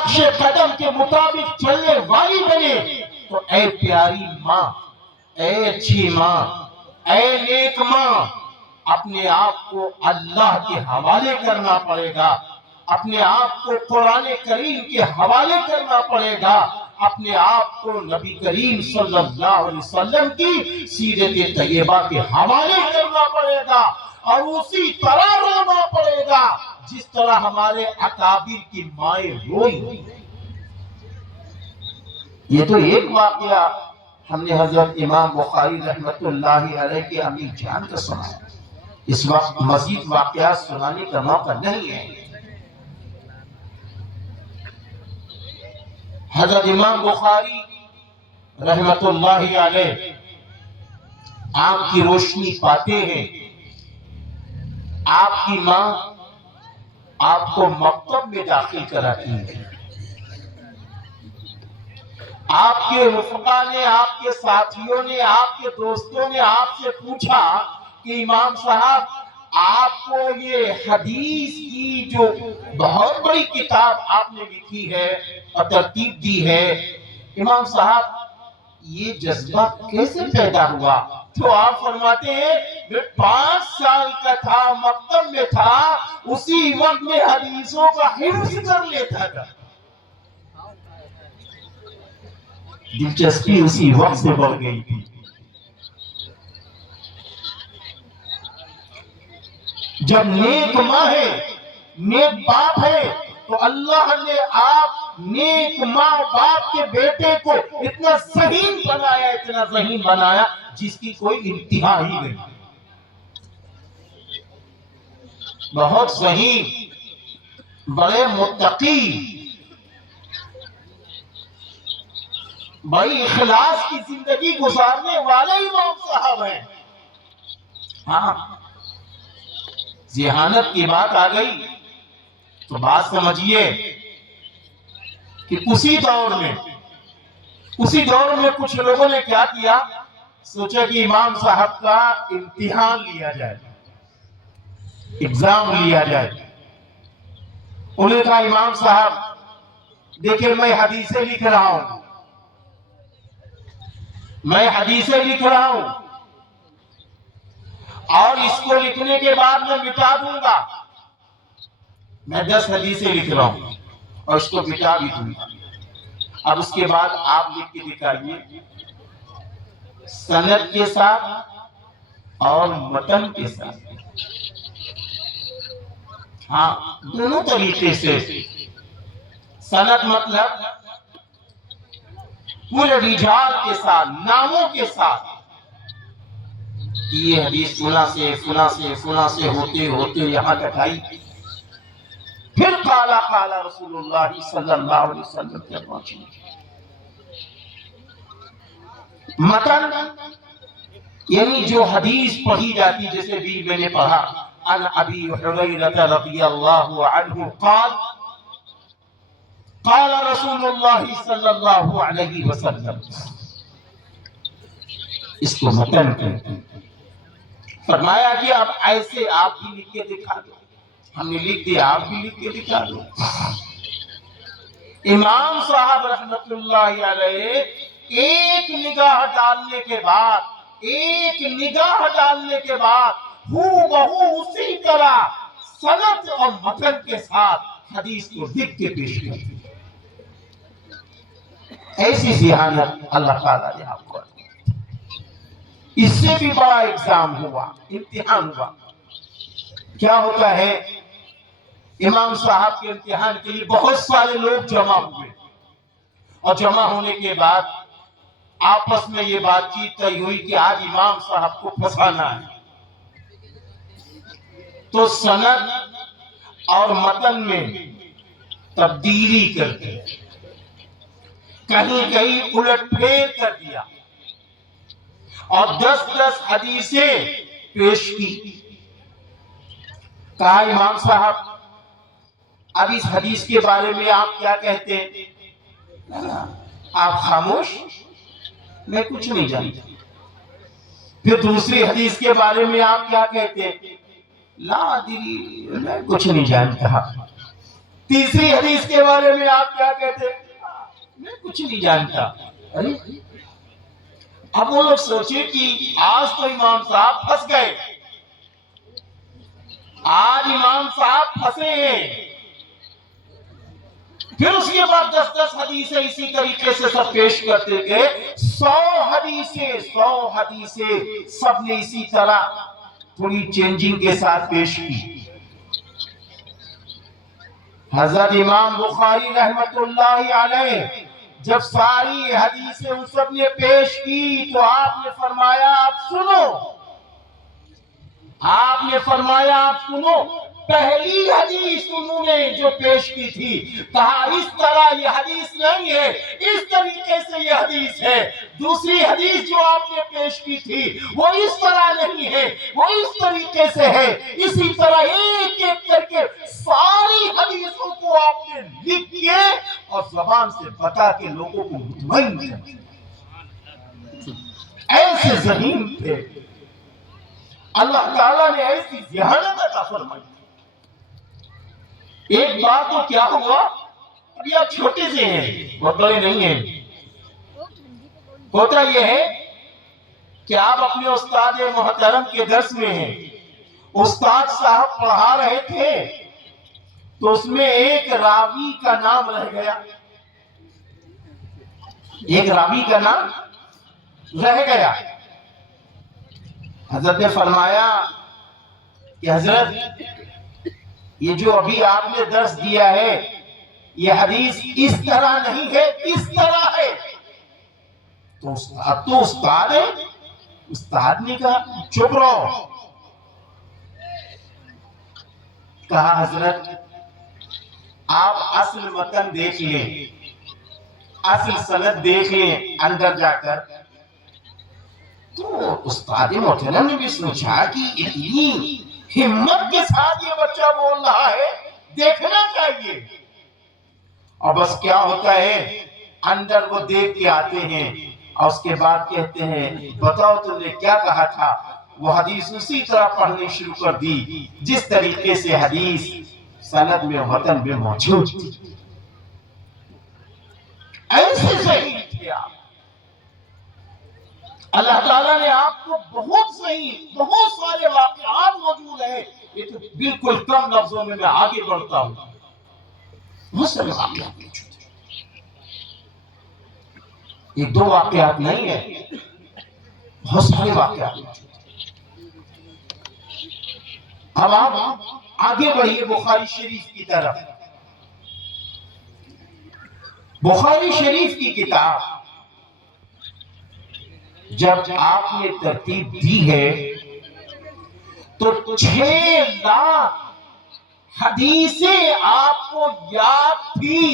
نقش قدم کے مطابق چلنے والی بنے تو اے پیاری ماں، اے اچھی ماں، اے نیک ماں، اپنے آپ کو اللہ کے حوالے کرنا پڑے گا، اپنے آپ کو قرآن کریم کے حوالے کرنا پڑے گا، اپنے آپ کو نبی کریم صلی اللہ علیہ وسلم کی سیرت طیبہ کے حوالے کرنا پڑے گا، اور اسی طرح رونا پڑے گا جس طرح ہمارے اکابر کی مائیں روئی۔ یہ تو ایک واقعہ ہم نے حضرت امام بخاری رحمت اللہ علیہ کے امی جان کا سنا، اس وقت مزید واقعات سنانے کا موقع نہیں ہے۔ حضرت امام بخاری رحمت اللہ علیہ آنکھ کی روشنی پاتے ہیں، آپ کی ماں آپ کو مکتب میں داخل کراتی ہے، آپ کے رفقا نے، آپ کے ساتھیوں نے، آپ کے دوستوں نے آپ سے پوچھا کہ امام صاحب آپ کو یہ حدیث کی جو بہت بڑی کتاب آپ نے لکھی ہے اور ترتیب دی ہے، امام صاحب یہ جذبہ کیسے پیدا ہوا؟ تو آپ فرماتے ہیں میں 5 سال کا تھا، مکتب میں تھا، اسی وقت میں حدیثوں کا حفظ کر لیتا تھا۔ دلچسپی اسی وقت سے بڑھ گئی تھی۔ جب نیک ماں ہے، نیک باپ ہے، تو اللہ نے آپ نیک ماں باپ کے بیٹے کو اتنا ذہین بنایا، اتنا ذہین بنایا جس کی کوئی انتہا ہی نہیں، بہت ذہین، بڑے متقی، بڑی اخلاص کی زندگی گزارنے والے امام صاحب ہیں۔ ہاں، ذہانت کی بات آ گئی تو بات سمجھیے کہ اسی دور میں کچھ لوگوں نے کیا کیا، سوچا کہ امام صاحب کا امتحان لیا جائے، ایگزام لیا جائے۔ انہوں نے کہا امام صاحب دیکھیں میں حدیثیں لکھ رہا ہوں، اور اس کو لکھنے کے بعد میں مٹا دوں گا، میں 10 حدیثیں لکھ رہا ہوں اور اس کو مٹا بھی دوں گا، اب اس کے بعد آپ لکھ کے دکھائیے سند کے ساتھ اور متن کے ساتھ، ہاں دونوں طریقے سے، سند مطلب پورے رجال کے ساتھ، ناموں کے ساتھ، یہ حدیث فلاں سے فلاں سے فلاں سے ہوتے ہوتے یہاں تک آئی، پھر قال رسول اللہ صلی اللہ علیہ وسلم کے پہنچی۔ متن یعنی جو حدیث پڑھی جاتی، جیسے بھی میں نے پڑھا عن ابی ہریرہ رضی اللہ عنہ قال قال رسول اللہ صلی اللہ علیہ وسلم، اس کو متن کہتے ہیں۔ فرمایا کہ اب ایسے آپ بھی لکھ کے دکھا دو، ہم نے لکھ دیا آپ بھی لکھ کے دکھا دو۔ امام صاحب رحمت اللہ علیہ ایک نگاہ ڈالنے کے بعد ہو بہو اسی طرح سند اور متن کے ساتھ حدیث کو لکھ کے پیش کرتے، ایسی ذہانت اللہ تعالیٰ نے آپ کو۔ اس سے بھی بڑا ایگزام ہوا، امتحان ہوا۔ کیا ہوتا ہے، امام صاحب کے امتحان کے لیے بہت سارے لوگ جمع ہوئے، اور جمع ہونے کے بعد آپس میں یہ بات چیت طے ہوئی کہ آج امام صاحب کو پھنسانا ہے، تو سند اور متن میں تبدیلی کر دی، کہیں کہیں الٹ پھیر کر دیا، اور 10 حدیثیں پیش کی۔ کہا امام صاحب اب اس حدیث کے بارے میں آپ کیا کہتے ہیں؟ آپ خاموش، میں کچھ نہیں جانتا۔ پھر دوسری حدیث کے بارے میں آپ کیا کہتے ہیں؟ لا ادری، میں کچھ نہیں جانتا۔ تیسری حدیث کے بارے میں آپ کیا کہتے ہیں؟ میں کچھ نہیں جانتا. ارے اب وہ لوگ سوچے کہ آج تو امام صاحب پھنس گئے، آج امام صاحب پھنسے ہیں. پھر اس کے بعد 10 حدیثیں اسی طریقے سے سب پیش کرتے گئے. 100 حدیثیں سب نے اسی طرح تھوڑی چینجنگ کے ساتھ پیش کی. حضرت امام بخاری رحمت اللہ علیہ جب ساری حدیثیں ان سب نے پیش کی تو آپ نے فرمایا آپ سنو، آپ نے فرمایا آپ سنو. پہلی حدیث انہوں نے جو پیش کی تھی کہا اس طرح یہ حدیث نہیں ہے، اس طریقے سے یہ حدیث ہے. دوسری حدیث جو آپ نے پیش کی تھی وہ اس طرح نہیں ہے، وہ اس طریقے سے ہے. اسی طرح ایک ایک کر کے ساری حدیثوں کو آپ نے لکھ کے اور زبان سے بتا کے لوگوں کو مطمئن کیا. ایسے ذہین تھے، اللہ تعالیٰ نے ایسی ذہانت عطا فرمائی. ایک بات تو کیا ہوا، ابھی آپ چھوٹے سے ہیں، بہت بڑے نہیں ہیں. ہوتا یہ ہے کہ آپ اپنے استاد محترم کے درس میں ہیں، استاد صاحب پڑھا رہے تھے تو اس میں ایک راوی کا نام رہ گیا، ایک راوی کا نام رہ گیا. حضرت نے فرمایا کہ حضرت یہ جو ابھی آپ نے درس دیا ہے یہ حدیث اس طرح نہیں ہے، اس طرح ہے. تو استاد ہے. استاد نے کہا چپ رہو. کہا حضرت آپ اصل متن دیکھ لیں، اصل سند دیکھ لیں اندر جا کر. تو استاد محترم نے بھی سوچا کہ اتنی ہمت کے ساتھ یہ بچہ بول رہا ہے، دیکھنا چاہیے. اور بس کیا ہوتا ہے اندر وہ دیکھ کے آتے ہیں اور اس کے بعد کہتے ہیں بتاؤ تم نے کیا کہا تھا. وہ حدیث اسی طرح پڑھنی شروع کر دی جس طریقے سے حدیث سند میں متن میں موجود تھی. ایسے صحیح تھے آپ. اللہ تعالیٰ نے آپ کو بہت صحیح، بہت سارے واقعات موجود ہیں. یہ تو بالکل کم لفظوں میں آگے بڑھتا ہوں. بہت سارے واقعات موجود ہیں، ایک دو واقعات نہیں ہیں، بہت سارے واقعات موجود ہیں. اب آپ آگے بڑھیے بخاری شریف کی طرف. بخاری شریف کی کتاب جب آپ نے ترتیب دی ہے تو 6 لاکھ حدیثیں آپ کو یاد تھی،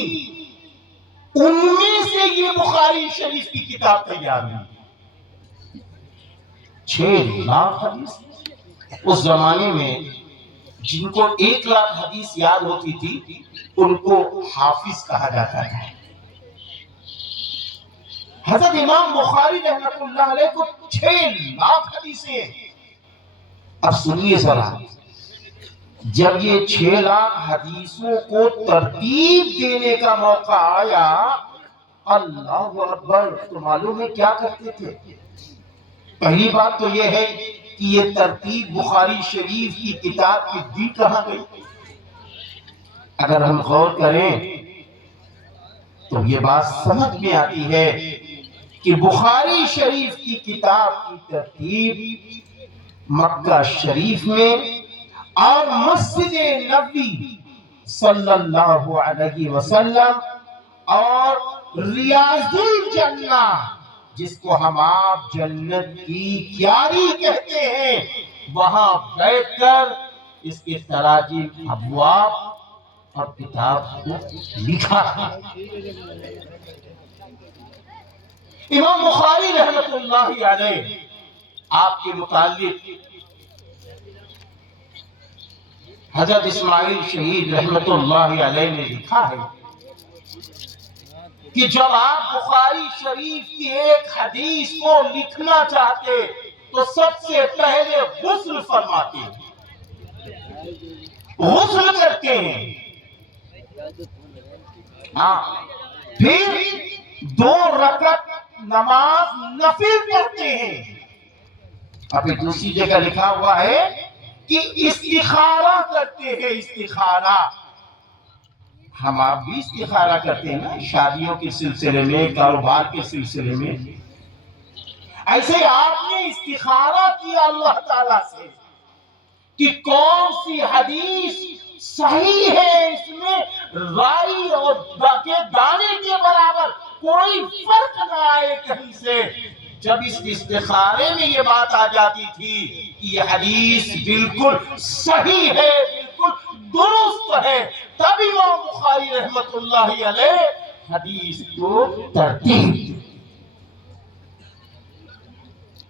ان میں سے یہ بخاری شریف کی کتاب تیار ہوئی. 6 لاکھ حدیث. اس زمانے میں جن کو 1 لاکھ حدیث یاد ہوتی تھی ان کو حافظ کہا جاتا تھا. حضرت امام بخاری رحمت اللہ علیہ کو 6 لاکھ حدیثیں. اب سنیے ذرا، جب یہ 6 لاکھ حدیثوں کو ترتیب دینے کا موقع آیا، اللہ اکبر، تو معلوم ہے کیا کرتے تھے. پہلی بات تو یہ ہے کہ یہ ترتیب بخاری شریف کی کتاب کی دی کہاں گئی. اگر ہم غور کریں تو یہ بات سمجھ میں آتی ہے کہ بخاری شریف کی کتاب کی ترتیب مکہ شریف میں اور مسجد نبوی صلی اللہ علیہ وسلم اور ریاض الجنہ جس کو ہم آپ جنت کی کیاری کہتے ہیں، وہاں بیٹھ کر اس کے تراجم، ابواب اور کتاب کو لکھا ہے. امام بخاری رحمت اللہ علیہ آپ کے متعلق حضرت اسماعیل شہید رحمت اللہ علیہ نے لکھا ہے کہ جب آپ بخاری شریف کی ایک حدیث کو لکھنا چاہتے تو سب سے پہلے غسل فرماتے ہیں، غسل کرتے ہیں. ہاں پھر 2 رکعت نماز نفل پڑھتے ہیں. ابھی دوسری جگہ لکھا ہوا ہے کہ استخارہ کرتے ہیں. استخارہ ہم آپ بھی استخارہ کرتے ہیں نا، شادیوں کے سلسلے میں، کاروبار کے سلسلے میں. ایسے آپ نے استخارہ کیا اللہ تعالیٰ سے کہ کون سی حدیث صحیح ہے، اس میں رائی اور دانے کے برابر کوئی فرق نہ آئے کہیں سے. جب اس استخارے میں یہ بات آ جاتی تھی کہ یہ حدیث بالکل صحیح ہے، بالکل درست ہے، تب امام بخاری رحمت اللہ علیہ حدیث کو ترتیب دی.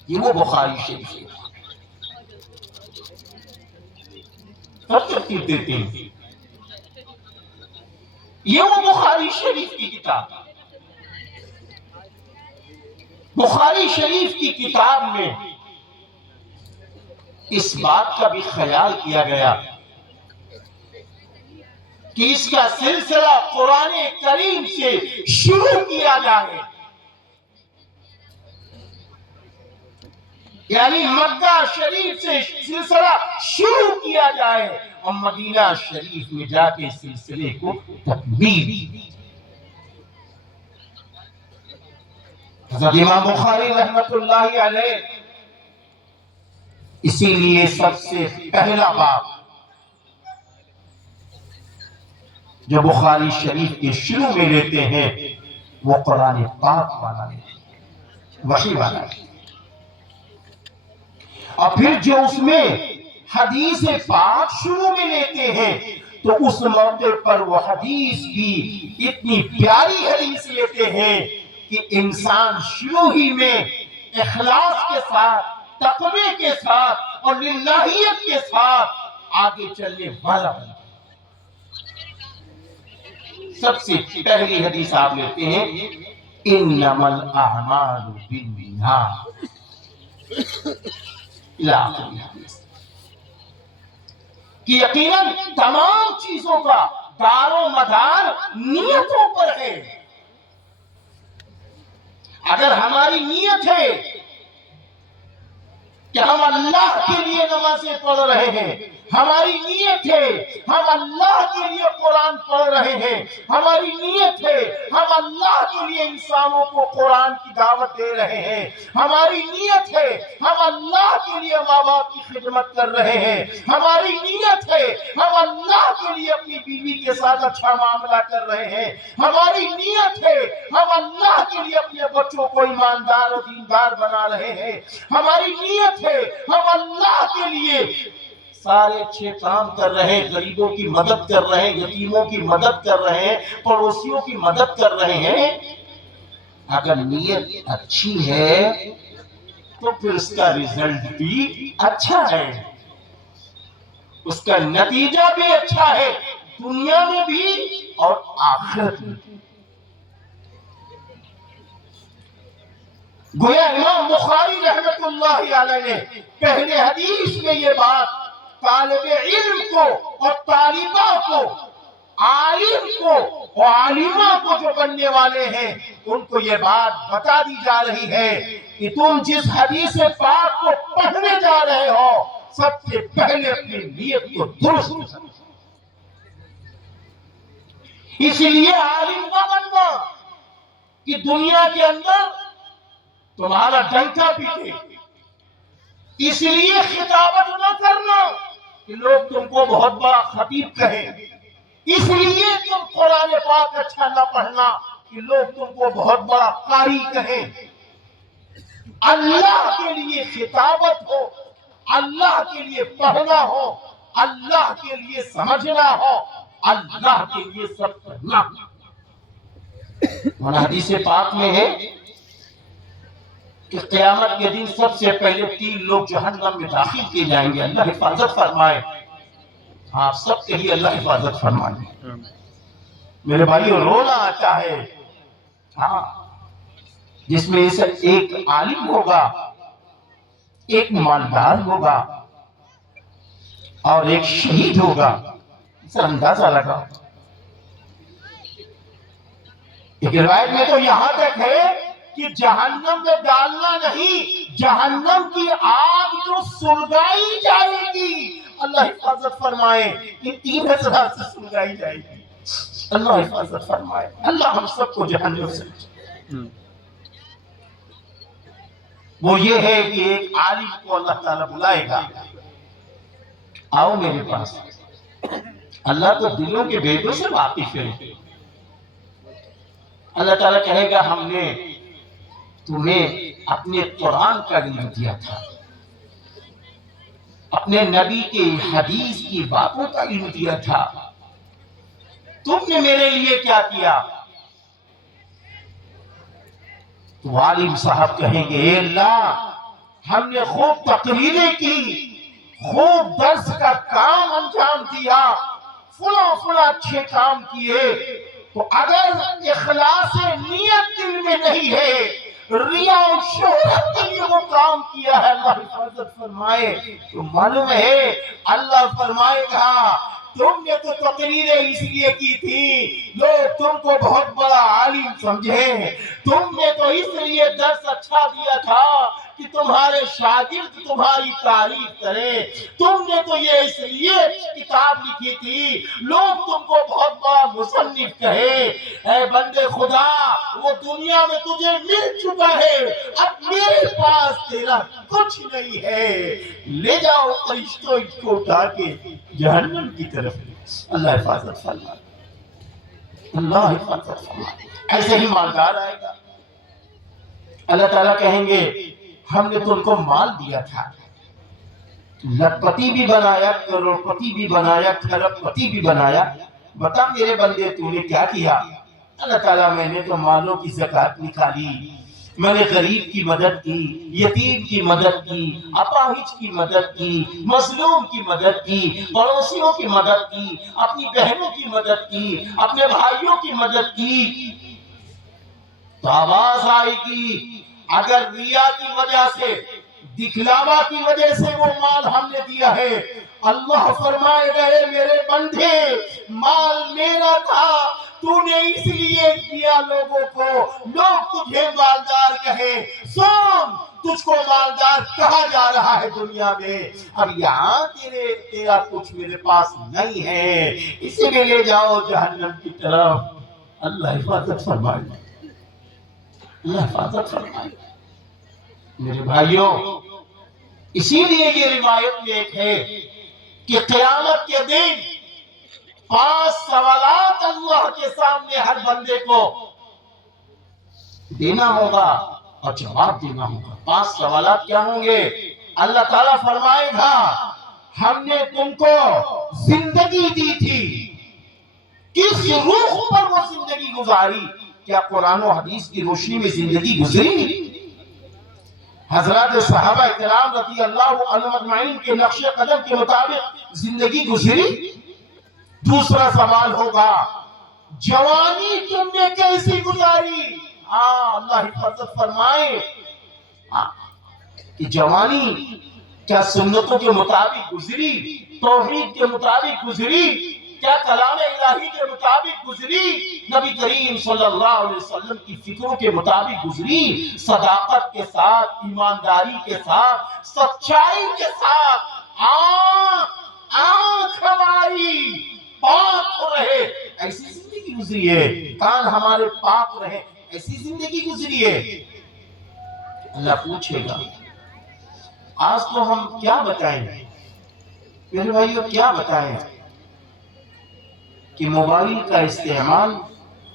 یہ وہ بخاری شریف ہے، ترتیب دیتے ہیں. یہ وہ بخاری شریف کی کتاب. بخاری شریف کی کتاب میں اس بات کا بھی خیال کیا گیا کہ اس کا سلسلہ قرآن کریم سے شروع کیا جائے، یعنی مکہ شریف سے سلسلہ شروع کیا جائے اور مدینہ شریف میں جا کے سلسلے کو تکمیل. حضرت امام بخاری رحمت اللہ علیہ اسی لیے سب سے پہلا باب جو بخاری شریف کے شروع میں لیتے ہیں وہ قرآن پاک والا ہے، وحی والا ہے. اور پھر جو اس میں حدیث پاک شروع میں لیتے ہیں تو اس موقع پر وہ حدیث بھی اتنی پیاری حدیث لیتے ہیں کہ انسان شروع ہی میں اخلاص کے ساتھ، تقوی کے ساتھ اور للہیت کے ساتھ آگے چلنے والا ہے. سب سے پہلی حدیث آپ لیتے ہیں انما الاعمال بالنیات، کہ یقیناً تمام چیزوں کا دار و مدار نیتوں پر ہے. اگر ہماری نیت ہے کہ ہم اللہ کے لیے نمازیں پڑھ رہے ہیں، ہماری نیت ہے ہم اللہ کے لیے قرآن پڑھ رہے ہیں، ہماری نیت ہے ہم اللہ کے لیے انسانوں کو قرآن کی دعوت دے رہے ہیں، ہماری نیت ہے ہم اللہ کے لیے ماں باپ کی خدمت کر رہے ہیں، ہماری نیت ہے ہم اللہ کے لیے اپنی بیوی کے ساتھ اچھا معاملہ کر رہے ہیں، ہماری نیت ہے ہم اللہ کے لیے اپنے بچوں کو ایماندار اور دیندار بنا رہے ہیں، ہماری نیت ہے ہم اللہ کے لیے سارے اچھے کام کر رہے ہیں، غریبوں کی مدد کر رہے ہیں، یتیموں کی مدد کر رہے ہیں، پڑوسیوں کی مدد کر رہے ہیں. اگر نیت اچھی ہے تو پھر اس کا رزلٹ بھی اچھا ہے، اس کا نتیجہ بھی اچھا ہے، دنیا میں بھی اور آخرت میں. گویا امام بخاری رحمت اللہ علیہ نے پہلے حدیث میں یہ بات طالب علم کو اور طالبہ کو، عالم کو اور عالمہ کو جو بننے والے ہیں ان کو یہ بات بتا دی جا رہی ہے کہ تم جس حدیث پاک کو پڑھنے جا رہے ہو سب سے پہلے اپنی نیت کو درست کرو. اس لیے عالم کا بننا کہ دنیا کے اندر تمہارا ڈنکا پیٹے، اس لیے خطابت نہ کرنا کہ لوگ تم کو بہت بڑا خطیب کہیں، اس لیے تم قرآن پاک اچھا نہ پڑھنا کہ لوگ تم کو بہت بڑا قاری کہیں. اللہ کے لیے خطابت ہو، اللہ کے لیے پڑھنا ہو، اللہ کے لیے سمجھنا ہو، اللہ کے لیے سب کرنا. حدیث پاک میں ہے کہ قیامت کے دن سب سے پہلے 3 لوگ جہنم میں داخل کیے جائیں گے. اللہ حفاظت فرمائے. آپ سب کے لیے اللہ حفاظت فرمائے. میرے بھائیو رونا آتا ہے ہاں جس میں سے ایک عالم ہوگا، ایک مالدار ہوگا اور ایک شہید ہوگا. اس سے اندازہ لگا ایک روایت میں تو یہاں تک ہے کہ جہنم میں ڈالنا نہیں، جہنم کی آگ جو سلگائی جائے گی، اللہ حفاظت فرمائے، ان 3 حضرات سے سلگائی جائے گی۔ اللہ حفاظت فرمائے، اللہ ہم سب کو جہنم سے۔ وہ یہ ہے کہ ایک عالم کو اللہ تعالیٰ بلائے گا، آؤ میرے پاس۔ اللہ تو دلوں کے بھیدوں سے واقف ہے۔ اللہ تعالیٰ کہے گا ہم نے تمہیں اپنے قرآن کا علم دیا تھا، اپنے نبی کے حدیث کی باتوں کا علم دیا تھا، تم نے میرے لیے کیا کیا؟ تو عالم صاحب کہیں گے اے اللہ ہم نے خوب تقریریں کی، خوب درس کا کام انجام دیا، فلاں اچھے کام کیے، تو اگر اخلاص نیت دل میں نہیں ہے، ریا و شہرت کے لیے وہ کام کیا ہے، اللہ حفاظت فرمائے، تو معلوم ہے اللہ فرمائے گا تم نے تو تقریریں اس لیے کی تھی لوگ تم کو بہت بڑا عالم سمجھے، تم نے تو اس لیے درس اچھا دیا تھا کہ تمہارے شاگرد تمہاری تعریف کریں، تم نے تو یہ اس لیے کتاب لکھی تھی لوگ تم کو بہت بڑا مصنف کہے۔ اے بندے خدا، وہ دنیا میں تجھے مل چکا ہے، اب میرے پاس تیرا کچھ نہیں ہے، لے جاؤ فرشتوں اس کو اٹھا کے جہنم کی طرف۔ اللہ حفاظت فرمائے، اللہ حفاظت فرمائے۔ ایسے ہی مالدار آئے گا، اللہ تعالیٰ کہیں گے ہم نے تو ان کو مال دیا تھا، لکھپتی بھی بنایا، کروڑپتی بھی بنایا، کھربپتی بھی بنایا، بتا میرے بندے تو نے کیا کیا؟ اللہ تعالیٰ میں نے تو مالوں کی زکوٰۃ نکالی، میں نے غریب کی مدد کی، یتیم کی مدد کی، اپاہج کی مدد کی، مظلوم کی مدد کی، پڑوسیوں کی مدد کی، اپنی بہنوں کی مدد کی، اپنے بھائیوں کی مدد کی۔ تو آواز آئے گی اگر ریا کی وجہ سے، دکھلاوا کی وجہ سے وہ مال ہم نے دیا ہے، اللہ فرمائے گئے میرے بندے مال میرا تھا، تو نے اس لیے دیا لوگوں کو، لوگ تجھے مالدار کہے، سن تجھ کو مالدار کہا جا رہا ہے دنیا میں، اب یہاں تیرا کچھ میرے پاس نہیں ہے، اسے میں لے جاؤ جہنم کی طرف۔ اللہ حفاظت فرمائے، اللہ حفاظت فرمائے۔ میرے بھائیوں، اسی لیے یہ روایت میں ایک ہے کہ قیامت کے دن 5 سوالات اللہ کے سامنے ہر بندے کو دینا ہوگا اور جواب دینا ہوگا۔ 5 سوالات کیا ہوں گے؟ اللہ تعالیٰ فرمائے گا ہم نے تم کو زندگی دی تھی، کس روح پر وہ زندگی گزاری؟ کیا قرآن و حدیث کی روشنی میں زندگی گزری؟ حضرات صحابہ کرام رضی اللہ عنہم اجمعین کے نقش قدم کے مطابق زندگی گزری؟ دوسرا سوال ہوگا جوانی تم نے کیسی گزاری؟ اللہ حفاظت فرمائے کہ جوانی کیا سنتوں کے مطابق گزری، توحید کے مطابق گزری، کیا کلام الہی کے مطابق گزری، نبی کریم صلی اللہ علیہ وسلم کی فکروں کے مطابق گزری، صداقت کے ساتھ، ایمانداری کے ساتھ، سچائی کے ساتھ، آنکھ ہماری پاک ہو رہے ایسی زندگی گزری ہے، کان ہمارے پاک رہے ایسی زندگی گزری ہے؟ اللہ پوچھے گا۔ آج تو ہم کیا بتائیں میرے بھائیوں، کیا بتائیں کہ موبائل کا استعمال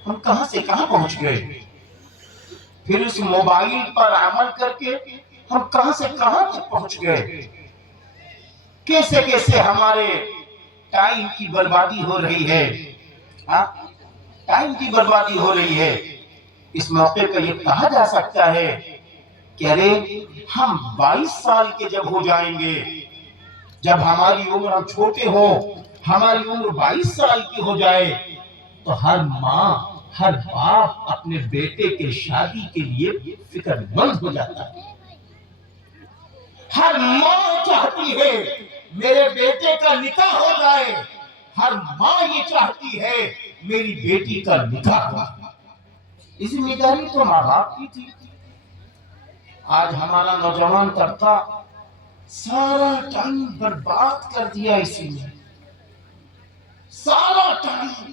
ہم کہاں سے کہاں پہنچ گئے، پھر اس موبائل پر عمل کر کے ہم کہاں سے کہاں تک پہنچ گئے، کیسے کیسے ہمارے ٹائم کی بربادی ہو رہی ہے، ٹائم کی بربادی ہو رہی ہے۔ اس موقع پر یہ کہا جا سکتا ہے کہ ارے ہم 22 سال کے جب ہو جائیں گے، جب ہماری عمر، ہم چھوٹے ہو، ہماری عمر 22 سال کی ہو جائے تو ہر ماں، ہر باپ اپنے بیٹے کے شادی کے لیے فکر مند ہو جاتا ہے۔ ہر ماں چاہتی ہے میرے بیٹے کا نکاح ہو جائے، ہر ماں یہ چاہتی ہے میری بیٹی کا نکاح ہو جائے۔ یہ ذمہ داری تو ماں باپ کی تھی۔ آج ہمارا نوجوان طبقہ سارا ٹائم برباد کر دیا اسی میں، سارا ٹائم،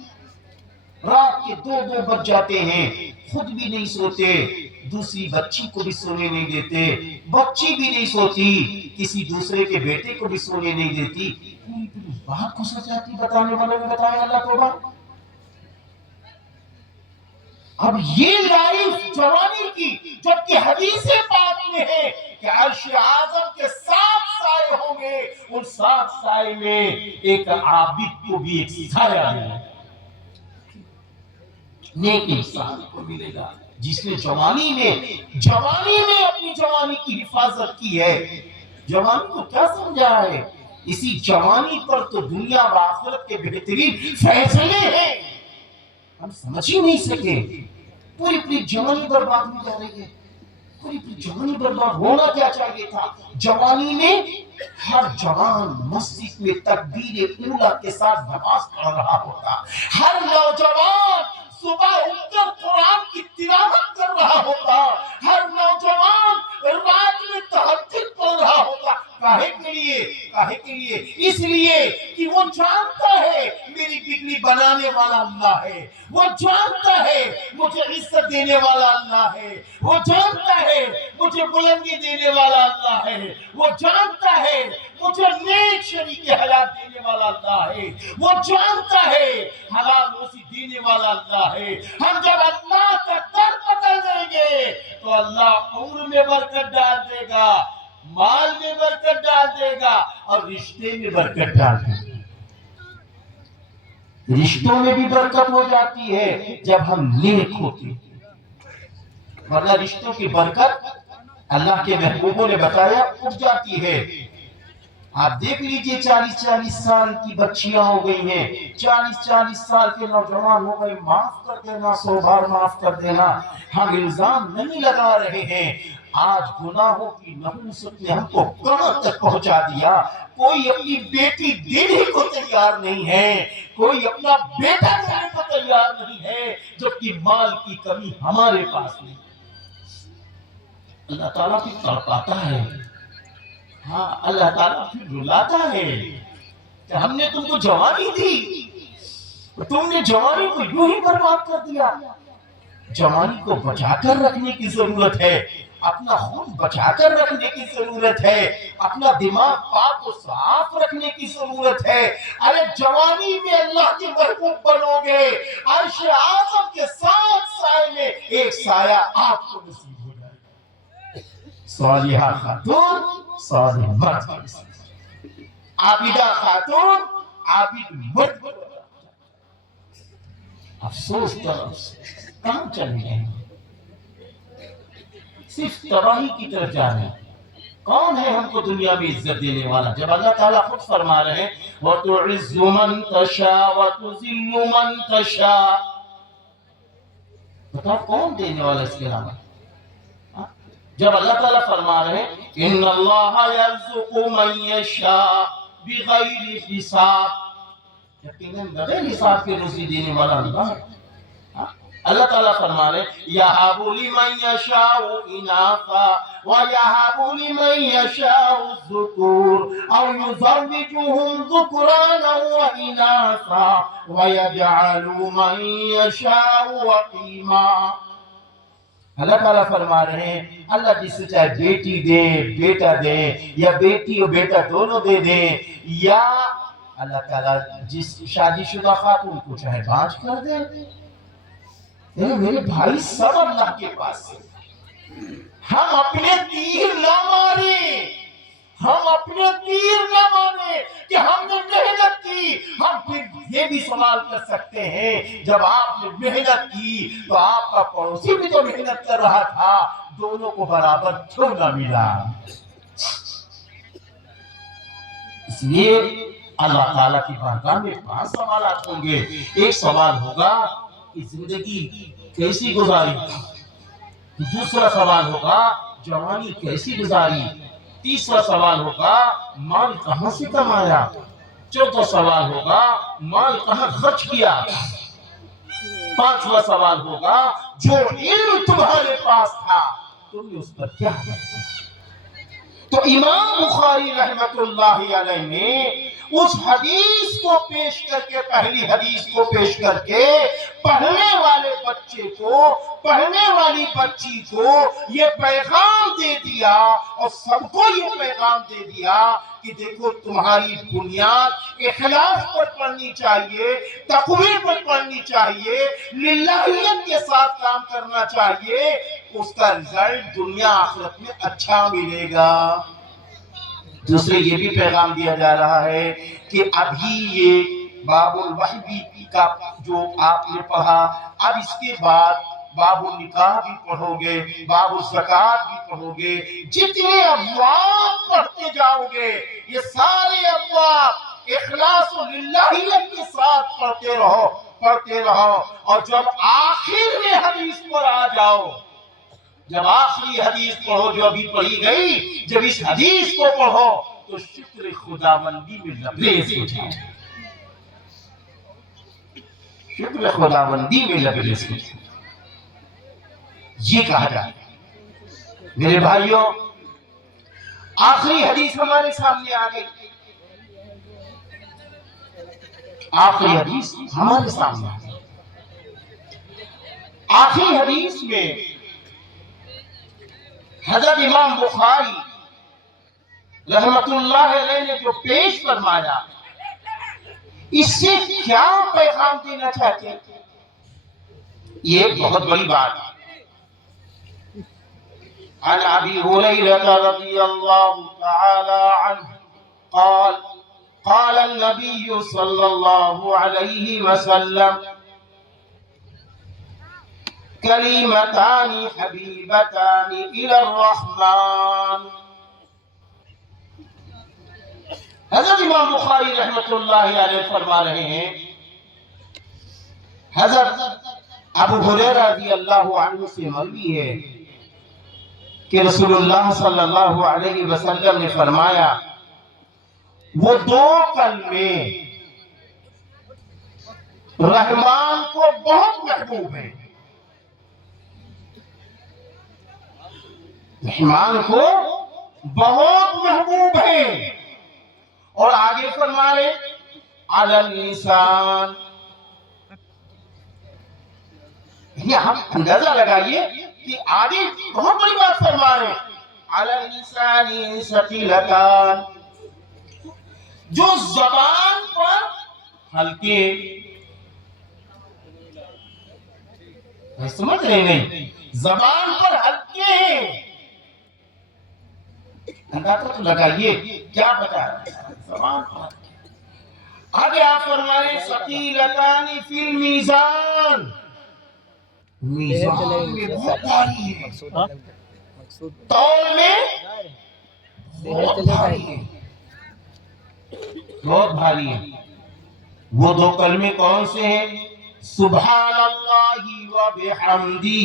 رات کے 2 بج جاتے ہیں، خود بھی نہیں سوتے، دوسری بچی کو بھی سونے نہیں دیتے، بچی بھی نہیں سوتی، کسی دوسرے کے بیٹے کو بھی سونے نہیں دیتی، پوری بات کو سچ جاتی، بتانے والوں نے بتایا اللہ توبہ۔ اب یہ لائف جوانی کی، جبکہ حدیث پاک میں ہے کہ عرش اعظم کے 7 سائے ہوں گے، ان 7 سائے میں ایک عابد کو بھی ایک سایہ ملے گا، نیک انسان کو ملے گا، جس نے جوانی میں اپنی جوانی کی حفاظت کی ہے۔ جوانی کو کیا سمجھا ہے؟ اسی جوانی پر تو دنیا و آخرت کے بہترین فیصلے ہیں، ہم سمجھ ہی نہیں سکے۔ پوری جوانی برباد ہو جا رہی ہے، پوری جوانی برباد ہونا کیا چاہیے تھا؟ جوانی میں ہر جوان مسجد میں تکبیر اولیٰ کے ساتھ نماز پڑھ رہا ہوتا، ہر نوجوان صبح اٹھ کر قرآن کی تلاوت کر رہا ہوتا، ہر نوجوان رات میں تہجد پڑھ رہا ہوتا۔ کاہے کے لیے؟ اس لیے کہ وہ جانتا ہے میری بگڑی بنانے والا اللہ ہے، وہ جانتا ہے مجھے عزت دینے والا اللہ ہے، وہ جانتا ہے مجھے بلندی دینے والا اللہ ہے، وہ جانتا ہے مجھے نیک شریک حیات دینے والا اللہ ہے، وہ جانتا ہے حلال روزی دینے والا اللہ ہے۔ ہم جب اللہ کا در پکڑ دیں گے تو اللہ عمر میں برکت ڈال دے گا، مال میں برکت ڈال دے گا، اور رشتے میں برکت ڈال دے گا۔ رشتوں میں بھی برکت ہو جاتی ہے جب ہم نیک ہوتے ہیں، ورنہ رشتوں کی برکت اللہ کے محبوبوں نے بتایا اٹھ جاتی ہے۔ آپ دیکھ لیجئے 40 سال کی بچیاں ہو گئی ہیں، 40 سال کے نوجوان ہو گئے، معاف کر دینا، 100 بار معاف کر دینا، ہم الزام نہیں لگا رہے ہیں۔ آج گناہوں کی نحوست نے ہم کو کہاں تک پہنچا دیا، کوئی اپنی بیٹی دینے کو تیار نہیں ہے، کوئی اپنا بیٹا دینے کو تیار نہیں ہے، جبکہ مال کی کمی ہمارے پاس نہیں۔ اللہ تعالیٰ بھی تڑپاتا ہے، ہاں اللہ تعالیٰ پھر رلاتا ہے کہ ہم نے تم کو جوانی دی، تم نے جوانی کو یوں ہی برباد کر دیا۔ جوانی کو بچا کر رکھنے کی ضرورت ہے، اپنا خون بچا کر رکھنے کی ضرورت ہے، اپنا دماغ پاک و صاف رکھنے کی ضرورت ہے۔ ارے جوانی میں اللہ کے محبوب بنو گے، عرش اعظم کے 7 سائے میں ایک سایہ آپ کو نصیب ہو جائے گا۔ صالحہ خاتون صالح مرد، عابدہ خاتون عابد مرد۔ افسوس طرف سے کہاں چلے گئے، صرف تباہی کی طرف جا رہے ہیں۔ کون ہے ہم کو دنیا میں عزت دینے والا؟ جب اللہ تعالیٰ خود فرما رہے ہیں وَتُعِزُّ مَن تَشَاءُ وَتُذِلُّ مَن تَشَاءُ، بتاؤ کون دینے والا اس کے علاوہ؟ جب اللہ تعالیٰ فرما رہے ہیں ان اللہ یرزق من یشاء بغیر حساب، یقیناً بغیر حساب کے رزق دینے والا اللہ ہے۔ اللہ تعالیٰ فرما رہے ہیں یہب لمن یشاء اناثا ویہب لمن یشاء الذکور او یزوجہم ذکرانا واناثا ویجعل من یشاء عقیما۔ اللہ تعالیٰ فرما رہے ہیں اللہ جس سے چاہے بیٹی دے، بیٹا دے، یا بیٹی اور بیٹا دونوں دے دیں، یا اللہ تعالیٰ جس شادی شدہ خاتون کو چاہے باز کر دے۔ میرے بھائی سب اللہ کے پاس ہے، ہم اپنے تیر نہ ماریں، ہم اپنے تیر نہ ماریں کہ ہم نے محنت کی۔ ہم پھر یہ بھی سوال کر سکتے ہیں جب آپ نے محنت کی تو آپ کا پڑوسی بھی تو محنت کر رہا تھا، دونوں کو برابر کیوں نہ ملا؟ اس لیے اللہ تعالیٰ کی بارگاہ میں 5 سوالات ہوں گے۔ ایک سوال ہوگا کہ زندگی کیسی گزاری، دوسرا سوال ہوگا جوانی کیسی گزاری، تیسرا سوال ہوگا مال کہاں سے کمایا، چوتھا سوال ہوگا مال کہاں خرچ کیا۔ پانچواں سوال ہوگا جو علم تمہارے پاس تھا تم نے اس پر کیا کرتے؟ تو امام بخاری رحمت اللہ علیہ نے اس حدیث کو پیش کر کے، پہلی حدیث کو پیش کر کے پڑھنے والے بچے کو، پڑھنے والی بچی کو یہ پیغام دے دیا اور سب کو یہ پیغام دے دیا کہ دیکھو تمہاری بنیاد اخلاص پر پڑھنی چاہیے، تقوی پر پڑھنی چاہیے، للہیت کے ساتھ کام کرنا چاہیے، اس کا رزلٹ دنیا آخرت میں اچھا ملے گا۔ دوسرے یہ بھی پیغام دیا جا رہا ہے کہ ابھی یہ باب الوحی کا جو آپ نے پڑھا، اب اس کے بعد باب النکاح بھی پڑھو گے، باب الزکوٰۃ بھی پڑھو گے، جتنے ابواب پڑھتے جاؤ گے یہ سارے ابواب اخلاص و للہیت کے ساتھ پڑھتے رہو، اور جب آخر میں حدیث پر آ جاؤ، جب آخری حدیث پڑھو جو ابھی پڑھی گئی، جب اس حدیث کو پڑھو تو شکر خداوندی میں لبریز ہو جائے، شکر خداوندی میں لبریز ہو جائے، یہ کہا جائے۔ میرے بھائیوں، آخری حدیث ہمارے سامنے آ گئی، آخری حدیث ہمارے سامنے آ گئی۔ آخری حدیث میں حضرت امام بخاری رحمت اللہ علیہ نے جو پیش فرمایا، اس سے کیا پیغام دینا چاہتے ہیں؟ یہ ایک بہت بڑی بات ہے۔ عن ابی ہریرہ رضی اللہ تعالی عنہ قال قال النبی صلی اللہ علیہ وسلم کلمتان حبیبتان الی الرحمن۔ حضرت امام بخاری رحمت اللہ علیہ فرما رہے ہیں، حضرت ابو ہریرہ رضی اللہ عنہ سے مروی ہے کہ رسول اللہ صلی اللہ علیہ وسلم نے فرمایا، وہ دو کلمے رحمان کو بہت محبوب ہیں، رحمان کو بہت محبوب ہیں، اور آگے فرما رہے علی اللسان۔ آپ اندازہ لگائیے کہ آگے بہت بڑی بات فرما رہے علی اللسان ثقیلتان، جو زبان پر ہلکے، سمجھ رہے نہیں، زبان پر ہلکے ہیں، اندازہ تو لگائیے کیا بتا رہے ہیں، زبان پر۔ آگے آپ فرمائیں ثقیلتان فی المیزان، میزان میں بہت بھاری ہے، تول میں بہت بھاری ہے، بہت بھاری ہے۔ وہ دو کلمے کون سے ہیں؟ سبحان اللہ و بحمدہ۔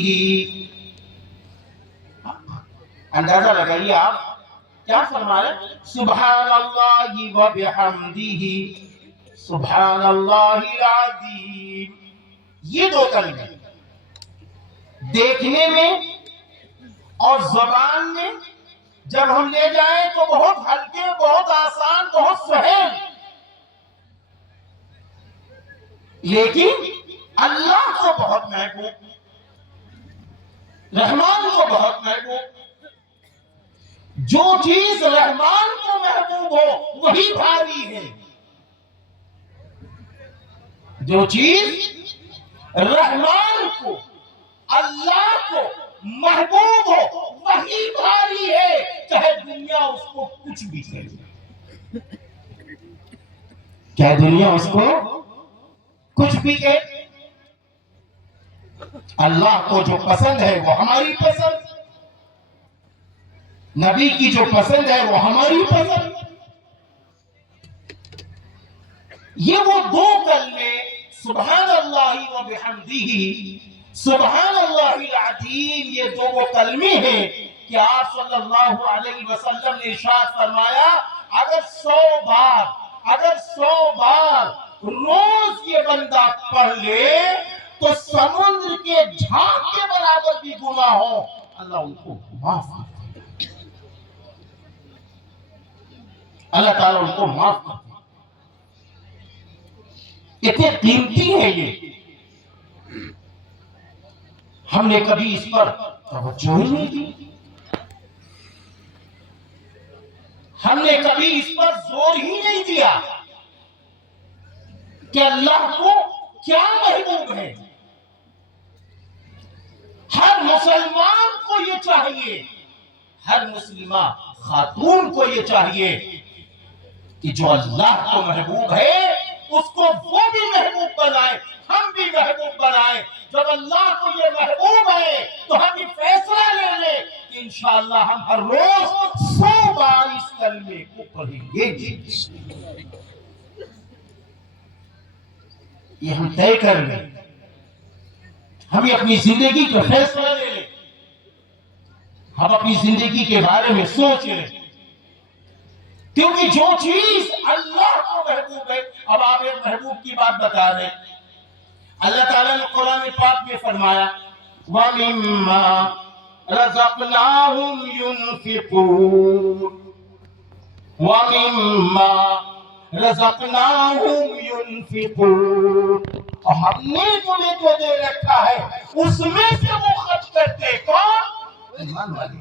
اندازہ لگائیے آپ کیا فرما رہے ہیں؟ سبحان اللہ و بحمدہ سبحان اللہ العظیم۔ یہ دو کلمے دیکھنے میں اور زبان میں جب ہم لے جائیں تو بہت ہلکے، بہت آسان، بہت سہل، لیکن اللہ کو بہت محبوب، رحمان کو بہت محبوب۔ جو چیز رحمان کو محبوب ہو وہی بھاری ہے، جو چیز رحمان کو، اللہ کو محبوب ہو وہی بھاری ہے، چاہے دنیا اس کو کچھ بھی کہے، چاہے دنیا اس کو کچھ بھی کہے۔ اللہ کو جو پسند ہے وہ ہماری پسند، نبی کی جو پسند ہے وہ ہماری پسند۔ یہ وہ دو کلمے سبحان اللہ و بحمدہ سبحان اللہ العظیم، یہ دو وہ کلمے ہیں کہ آپ صلی اللہ علیہ وسلم نے ارشاد فرمایا، اگر 100 بار روز یہ بندہ پڑھ لے تو سمندر کے جھاگ کے برابر بھی گناہ ہو اللہ ان کو معاف کرتے ہیں، اللہ تعالیٰ ان کو معاف کرتے ہیں۔ اتنے قیمتی ہے یہ، ہم نے کبھی اس پر توجہ ہی نہیں دی، ہم نے کبھی اس پر زور ہی نہیں دیا کہ اللہ کو کیا محبوب ہے۔ ہر مسلمان کو یہ چاہیے، ہر مسلمہ خاتون کو یہ چاہیے کہ جو اللہ کو محبوب ہے اس کو وہ بھی محبوب بنائے، ہم بھی محبوب بنائے۔ جب اللہ کو یہ محبوب ہے تو ہم یہ فیصلہ لے لیں کہ انشاءاللہ ہم ہر روز 100 بار اس کلمے کو پڑھیں گے۔ یہ ہم طے کر لیں، ہمیں اپنی زندگی کا فیصلہ لے لیں، ہم اپنی زندگی کے بارے میں سوچ لیں، کیونکہ جو چیز اللہ کو محبوب ہے۔ اب آپ ایک محبوب کی بات بتا رہے ہیں، اللہ تعالیٰ نے قرآن پاک میں فرمایا وَمِمَّا رَزَقْنَاهُمْ يُنْفِقُونَ وَمِمَّا رَزَقْنَاهُمْ يُنْفِقُونَ، اور ہم نے تمہیں جو دے رکھا ہے اس میں سے وہ خرچ کرتے۔ کون؟ ایمان والے،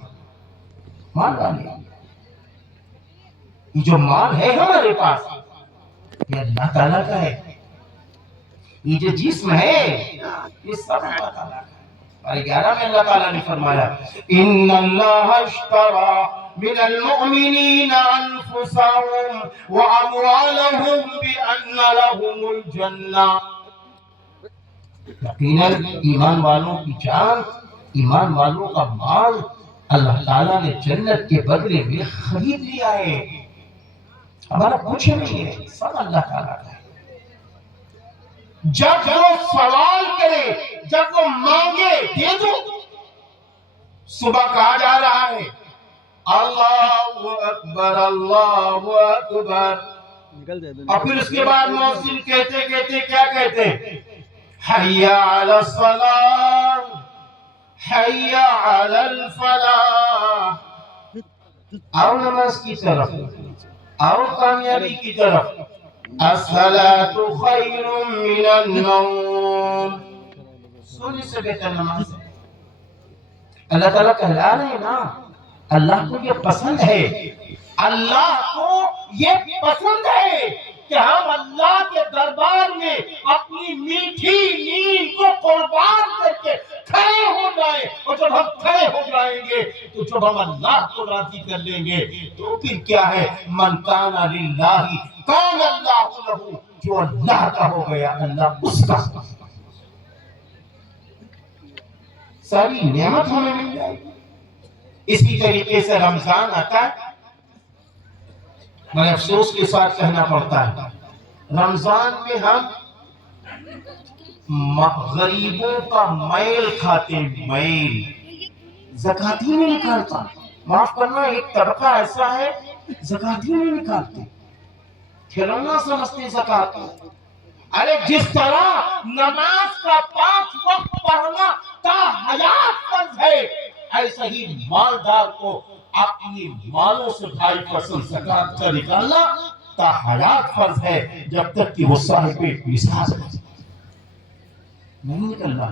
مان والے۔ یہ جو مال ہے ہمارے پاس یہ اللہ تعالیٰ کا ہے، یہ جو جسم ہے یہ سب اللہ تعالیٰ کا ہے۔ اور 11 میں اللہ تعالیٰ نے فرمایا ان اللہ اشترى من المؤمنین انفسهم واموالهم بان لهم الجنہ، یقیناً ایمان والوں کی جان، ایمان والوں کا مال اللہ تعالیٰ نے جنت کے بدلے میں خرید لیا ہے۔ ہمارا کچھ نہیں ہے، سب اللہ تعالیٰ کا ہے۔ جب وہ سوال کرے، جب وہ مانگے دے دو۔ صبح کہا جا رہا ہے اللہ اکبر اللہ اکبر، اور پھر اس کے بعد مؤذن کہتے کہتے کیا کہتے؟ حی علی الصلاۃ حی علی الفلاح، آؤ نماز کی طرف، آؤ کامیابی کی طرف، الصلاۃ خیر من النوم، سونے سے بہتر نماز ہے۔ اللہ تعالیٰ کہلا رہے ہیں نا، اللہ کو یہ پسند ہے، اللہ کو یہ پسند ہے کہ ہم اللہ کے دربار میں اپنی میٹھی نیند کو قربان کر کے کھڑے ہو جائیں، اور جب ہم کھڑے ہو جائیں گے تو جب ہم اللہ کو راضی کر لیں گے تو پھر کیا ہے؟ من کان للہ کان اللہ لہ، جو اللہ کا ہو گیا اللہ اس کا، ساری نعمت ہمیں مل جائے گی۔ اسی طریقے سے رمضان آتا ہے، میں افسوس کے ساتھ کہنا پڑتا ہے رمضان میں ہم غریبوں کا میل کھاتے ہیں، میل، زکوٰۃ ہی نہیں نکالتا۔ معاف کرنا، ایک طبقہ ایسا ہے زکوٰۃ ہی نہیں نکالتے، کھلونا سمجھتے زکوٰۃ۔ ارے جس طرح نماز کا 5 وقت پڑھنا تا حیات فرض ہے، ایسا ہی مالدار کو اپنی مالوں سے 2.5% زکوٰۃ کا نکالنا تا حیات فرض ہے، جب تک کہ وہ صاحب نصاب نہیں نکلنا۔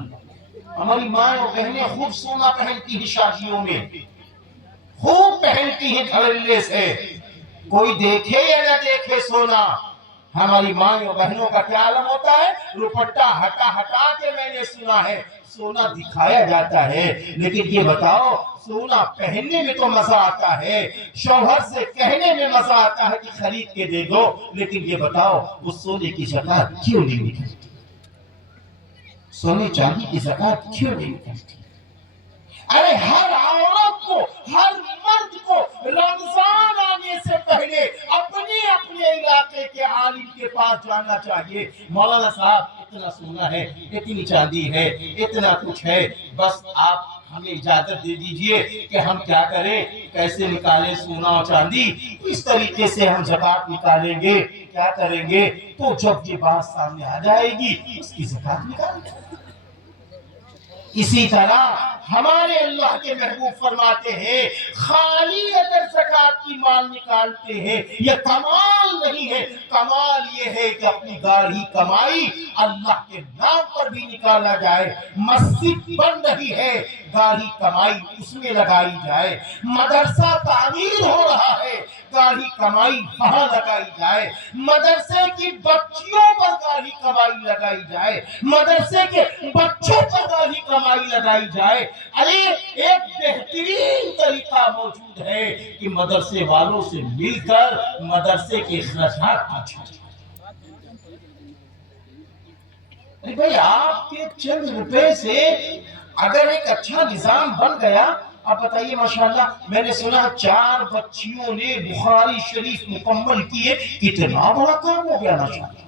ہماری مائیں اور بہنیں خوب سونا پہنتی ہیں، شادیوں میں خوب پہنتی ہیں دھڑلے سے، کوئی دیکھے یا نہ دیکھے سونا۔ ہماری مائیں اور بہنوں کا کیا عالم ہوتا ہے؟ دوپٹہ ہٹا ہٹا کے میں نے سنا ہے سونا دکھایا جاتا ہے، لیکن یہ بتاؤ سونا پہننے میں تو مزہ آتا ہے، شوہر سے کہنے میں مزہ آتا ہے کہ خرید کے دے دو، لیکن یہ بتاؤ اس سونے کی زکوٰۃ کیوں نہیں نکلتی؟ سونے چاندی کی زکوٰۃ کیوں نہیں نکلتی؟ ارے ہر عورت کو، ہر مرد کو رمضان آنے سے پہلے اپنے اپنے علاقے کے عالم کے پاس جانا چاہیے۔ مولانا صاحب اتنا سونا ہے، اتنی چاندی ہے، اتنا کچھ ہے، بس آپ ہمیں اجازت دے دیجئے کہ ہم کیا کریں، کیسے نکالیں سونا اور چاندی، اس طریقے سے ہم زکوٰۃ نکالیں گے، کیا کریں گے؟ تو جب یہ بات سامنے آ جائے گی اس کی زکوٰۃ نکالیں گے۔ اسی طرح ہمارے اللہ کے محبوب فرماتے ہیں خالی اگر زکوٰۃ کی مال نکالتے ہیں یہ کمال نہیں ہے، کمال یہ ہے کہ اپنی گاڑی کمائی اللہ کے نام پر بھی نکالا جائے، مسجد بن رہی ہے گاڑی کمائی اس میں لگائی جائے، مدرسہ تعمیر ہو رہا ہے گاڑی کمائی وہاں لگائی جائے، مدرسے کی بچیوں پر گاڑی کمائی لگائی جائے، مدرسے کے بچوں پر گاڑی کمائی لگائی جائے۔ ارے ایک بہترین طریقہ موجود ہے کہ مدرسے والوں سے مل کر مدرسے کے اخراجات پوچھیں۔ ارے بھائی آپ کے چند روپے سے اگر ایک اچھا نظام بن گیا، آپ بتائیے ماشاءاللہ میں نے سنا 4 بچیوں نے بخاری شریف مکمل کیے، کتنا بڑا کام ہو گیا ماشاءاللہ۔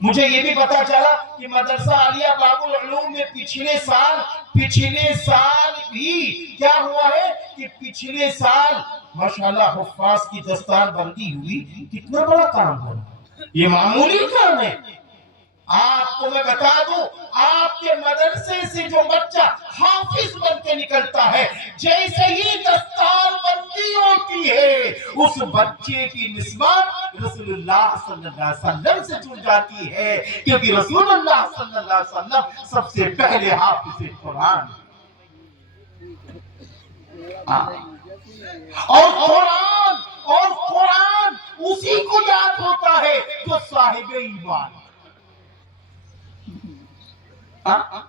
مجھے یہ بھی پتا چلا کہ مدرسہ عالیہ باب العلوم میں پچھلے سال بھی کیا ہوا ہے کہ پچھلے سال ماشاءاللہ حفاظ کی دستار بندی ہوئی، کتنا بڑا کام ہو رہا، یہ معمولی کام ہے۔ آپ کو میں بتا دوں آپ کے مدرسے سے جو بچہ حافظ بن کے نکلتا ہے جیسے ہی دستار بندی ہوتی ہے اس بچے کی نسبت رسول اللہ صلی اللہ علیہ وسلم سے جڑ جاتی ہے، کیونکہ رسول اللہ صلی اللہ علیہ وسلم سب سے پہلے حافظ قرآن اور قرآن اسی کو یاد ہوتا ہے جو صاحب ایمان۔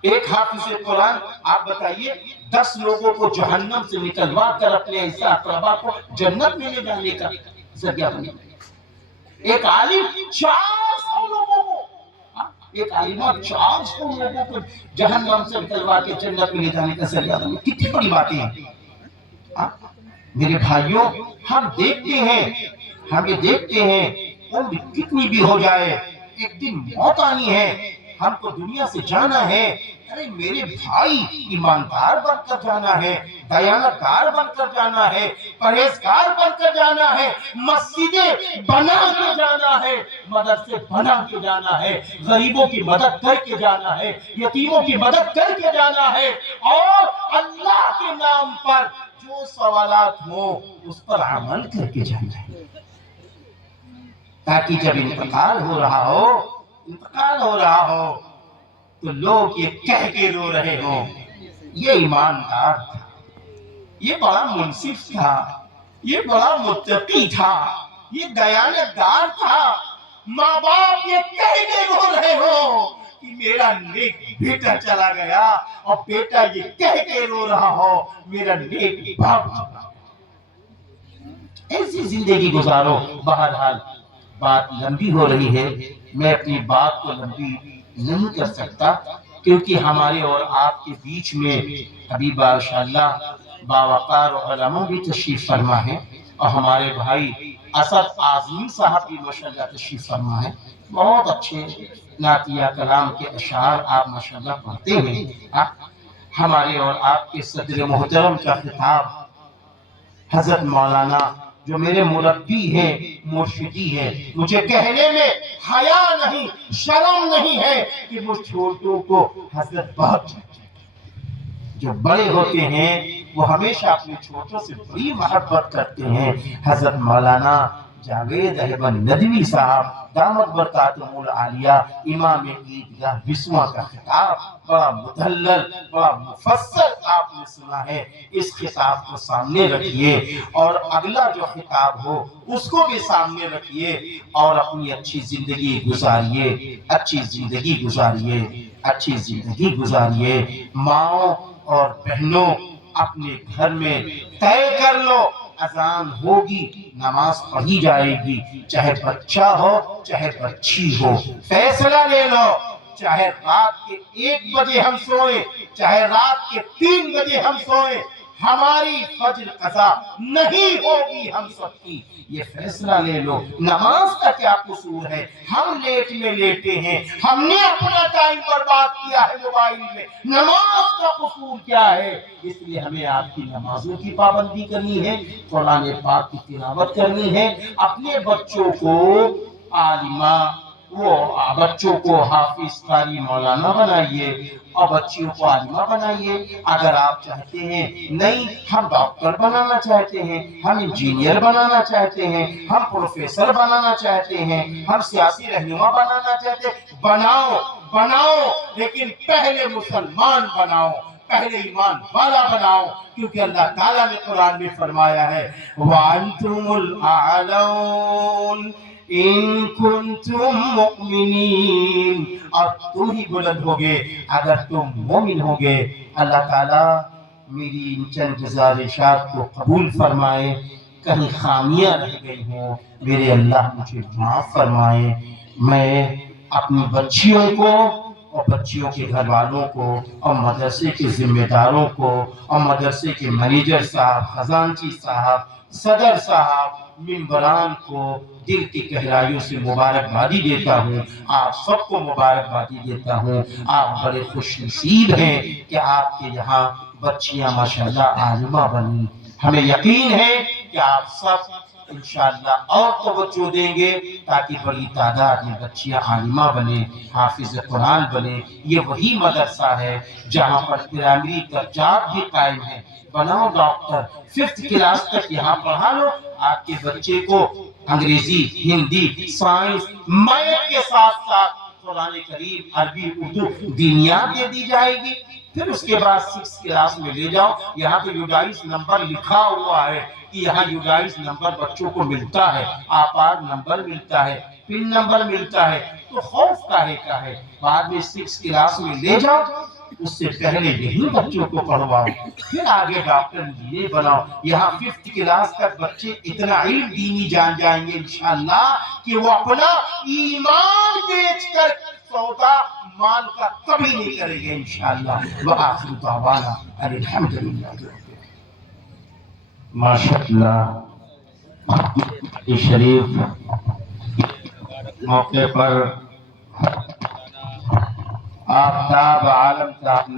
ایک حافظ قرآن آپ بتائیے 10 لوگوں کو جہنم سے نکلوا کر اپنے ایسا اقربا کو جنت میں لے جانے کا ذریعہ بنے، ایک عالم 400 لوگوں کو، ایک عالمہ 400 لوگوں کو جہنم سے نکلوا کے جنت میں لے جانے کا ذریعہ بنے، کتنی بڑی باتیں ہیں۔ میرے بھائیوں ہم دیکھتے ہیں عمر کتنی بھی ہو جائے ایک دن موت آنی ہے، ہم کو دنیا سے جانا ہے۔ ارے میرے بھائی ایماندار بن کر جانا ہے، دیانتدار بن کر جانا ہے، پرہیزگار بن کر جانا ہے، مسجدیں بنا کے جانا ہے، مدرسے بنا کے جانا ہے، غریبوں کی مدد کر کے جانا ہے، یتیموں کی مدد کر کے جانا ہے، اور اللہ کے نام پر جو سوالات ہوں اس پر عمل کر کے جانا ہے، تاکہ جب انتقال ہو رہا ہو تو لوگ یہ کہہ کے رو رہے ہوں یہ ایماندار تھا، یہ بڑا منصف تھا، یہ بڑا متقی تھا، یہ دیانتدار تھا۔ ماں باپ یہ کہہ کے رو رہے ہوں کہ میرا نیک بیٹا چلا گیا، اور بیٹا یہ کہہ کے رو رہا ہو میرا نیک باپ چلا گیا۔ ایسی زندگی گزارو۔ بہرحال بات لمبی ہو رہی ہے، میں اپنی بات کو لمبی نہیں کر سکتا، کیونکہ ہمارے اور آپ کے بیچ میں ابھی ماشاءاللہ باوقار علماء بھی تشریف فرما ہے، اور ہمارے بھائی اسد اعظمی صاحب بھی ماشاءاللہ تشریف فرما ہے۔ بہت اچھے نعتیہ کلام کے اشعار آپ ماشاءاللہ پڑھتے ہیں۔ ہمارے اور آپ کے صدر محترم کا خطاب حضرت مولانا جو میرے مربی ہیں، مرشدی ہیں، مجھے کہنے میں حیا نہیں، شرم نہیں ہے کہ وہ چھوٹوں کو حضرت بہت چاہتے ہیں۔ جو بڑے ہوتے ہیں وہ ہمیشہ اپنے چھوٹوں سے بڑی محبت کرتے ہیں۔ حضرت مولانا جاوید احمد ندوی صاحب دامت برکاتہم العالیہ امام عیدگاہ بسواں کا خطاب بڑا مدلل، بڑا مفصل آپ نے سنا ہے۔ اس خطاب کو سامنے رکھیے اور اگلا جو خطاب ہو اس کو بھی سامنے رکھیے، اور اپنی اچھی زندگی گزاریے۔ ماؤں اور بہنوں اپنے گھر میں طے کر لو، اذان ہوگی نماز پڑھی جائے گی، چاہے بچہ ہو چاہے بچی ہو، فیصلہ لے لو، چاہے رات کے 1 بجے ہم سوئیں چاہے رات کے 3 بجے ہم سوئیں، ہماری فجر قضا نہیں ہوگی ہم سب کی، یہ فیصلہ لے لو۔ نماز کا کیا قصور ہے؟ ہم لیٹ میں لیٹے ہیں، ہم نے اپنا ٹائم برباد کیا ہے موبائل میں، نماز کا قصور کیا ہے؟ اس لیے ہمیں آپ کی نمازوں کی پابندی کرنی ہے، قرآن پاک کی تلاوت کرنی ہے، اپنے بچوں کو عالمہ وہ بچوں کو حافظ قاری مولانا بنائیے اور بچیوں کو عالمہ بنائیے۔ اگر آپ چاہتے ہیں نہیں ہم ڈاکٹر بنانا چاہتے ہیں، ہم انجینئر بنانا چاہتے ہیں، ہم پروفیسر بنانا چاہتے ہیں، ہم سیاسی رہنما بنانا چاہتے ہیں، بناؤ بناؤ، لیکن پہلے مسلمان بناؤ، پہلے ایمان والا بناؤ، کیونکہ اللہ تعالیٰ نے قرآن میں فرمایا ہے وَأَنْتُمُ الْأَعْلَوْنَ إِن كُنتُم مُؤْمِنِينَ، اور تم ہی بلند ہوگے اگر تم مومن ہوگے۔ اللہ تعالیٰ میری ان چند گزارشات کو قبول فرمائے، کہیں خامیاں رہ گئی ہوں میرے اللہ مجھے معاف فرمائے۔ میں اپنی بچیوں کو اور بچیوں کے گھر والوں کو اور مدرسے کے ذمہ داروں کو اور مدرسے کے مینیجر صاحب، خزانچی صاحب، صدر صاحب، ممبران کو دل کی گہرائیوں سے مبارکبادی دیتا ہوں۔ آپ سب کو مبارکبادی دیتا ہوں۔ آپ بڑے خوش نصیب ہیں کہ آپ کے یہاں بچیاں ماشاءاللہ عالمہ بنی۔ ہمیں یقین ہے کہ آپ سب انشاءاللہ اور توجہ دیں گے تاکہ بڑی تعداد میں بچیاں عالمہ بنے، حافظ قرآن بنے۔ یہ وہی مدرسہ ہے جہاں پر پرائمری درجات بھی قائم ہیں۔ بناؤ ڈاکٹر، 5th کلاس تک یہاں پڑھا لو، آپ کے بچے کو انگریزی، ہندی، سائنس، میتھ کے ساتھ ساتھ قرآن کریم، عربی، اردو، دینیات دے دی جائے گی۔ پھر اس کے بعد 6 کلاس میں لے جاؤ، یہاں پہ یوڈائس نمبر لکھا ہوا ہے کہ یہاں یوڈائس نمبر بچوں کو ملتا ہے، آپار نمبر ملتا ہے، پن نمبر ملتا ہے، تو خوف کاہے کا ہے؟ بعد میں 6 کلاس میں لے جاؤ، اس سے پہلے یہی بچوں کو پڑھواؤ، پھر آگے ڈاکٹر انجینئر بناؤ۔ یہاں 5th کلاس تک بچے اتنا علم دینی جان جائیں گے انشاءاللہ کہ وہ اپنا ایمان بیچ کر سودا مال کا کبھی نہیں کریں گے انشاءاللہ۔ وآخر دعوانا الحمدللہ۔ ماشاءاللہ یہ شریف موقع پر آفتاب عالم صاحب